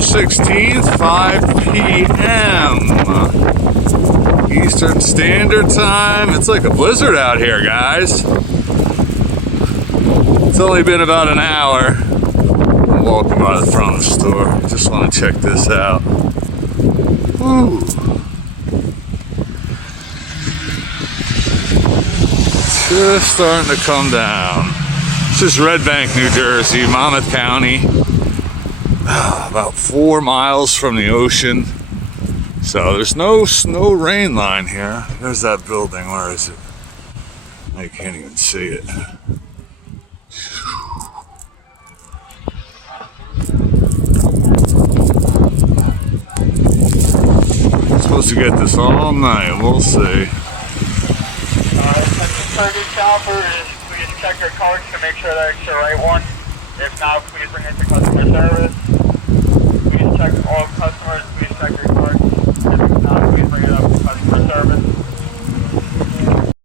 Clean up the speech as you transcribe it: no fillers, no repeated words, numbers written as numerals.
September 16th, 5 p.m. Eastern Standard Time. It's like a blizzard out here, guys. It's only been about an hour. I'm walking by the front of the store. Just want to check this out. Woo. Just starting to come down. This is Red Bank, New Jersey, Monmouth County. About 4 miles from the ocean. So there's no snow rain line here. There's that building. Where is it? I can't even see it. I'm supposed to get this all night. We'll see. Target caliper is please check your cards to make sure that it's the right one. If not, please bring it to customer service. Please check all customers, please check your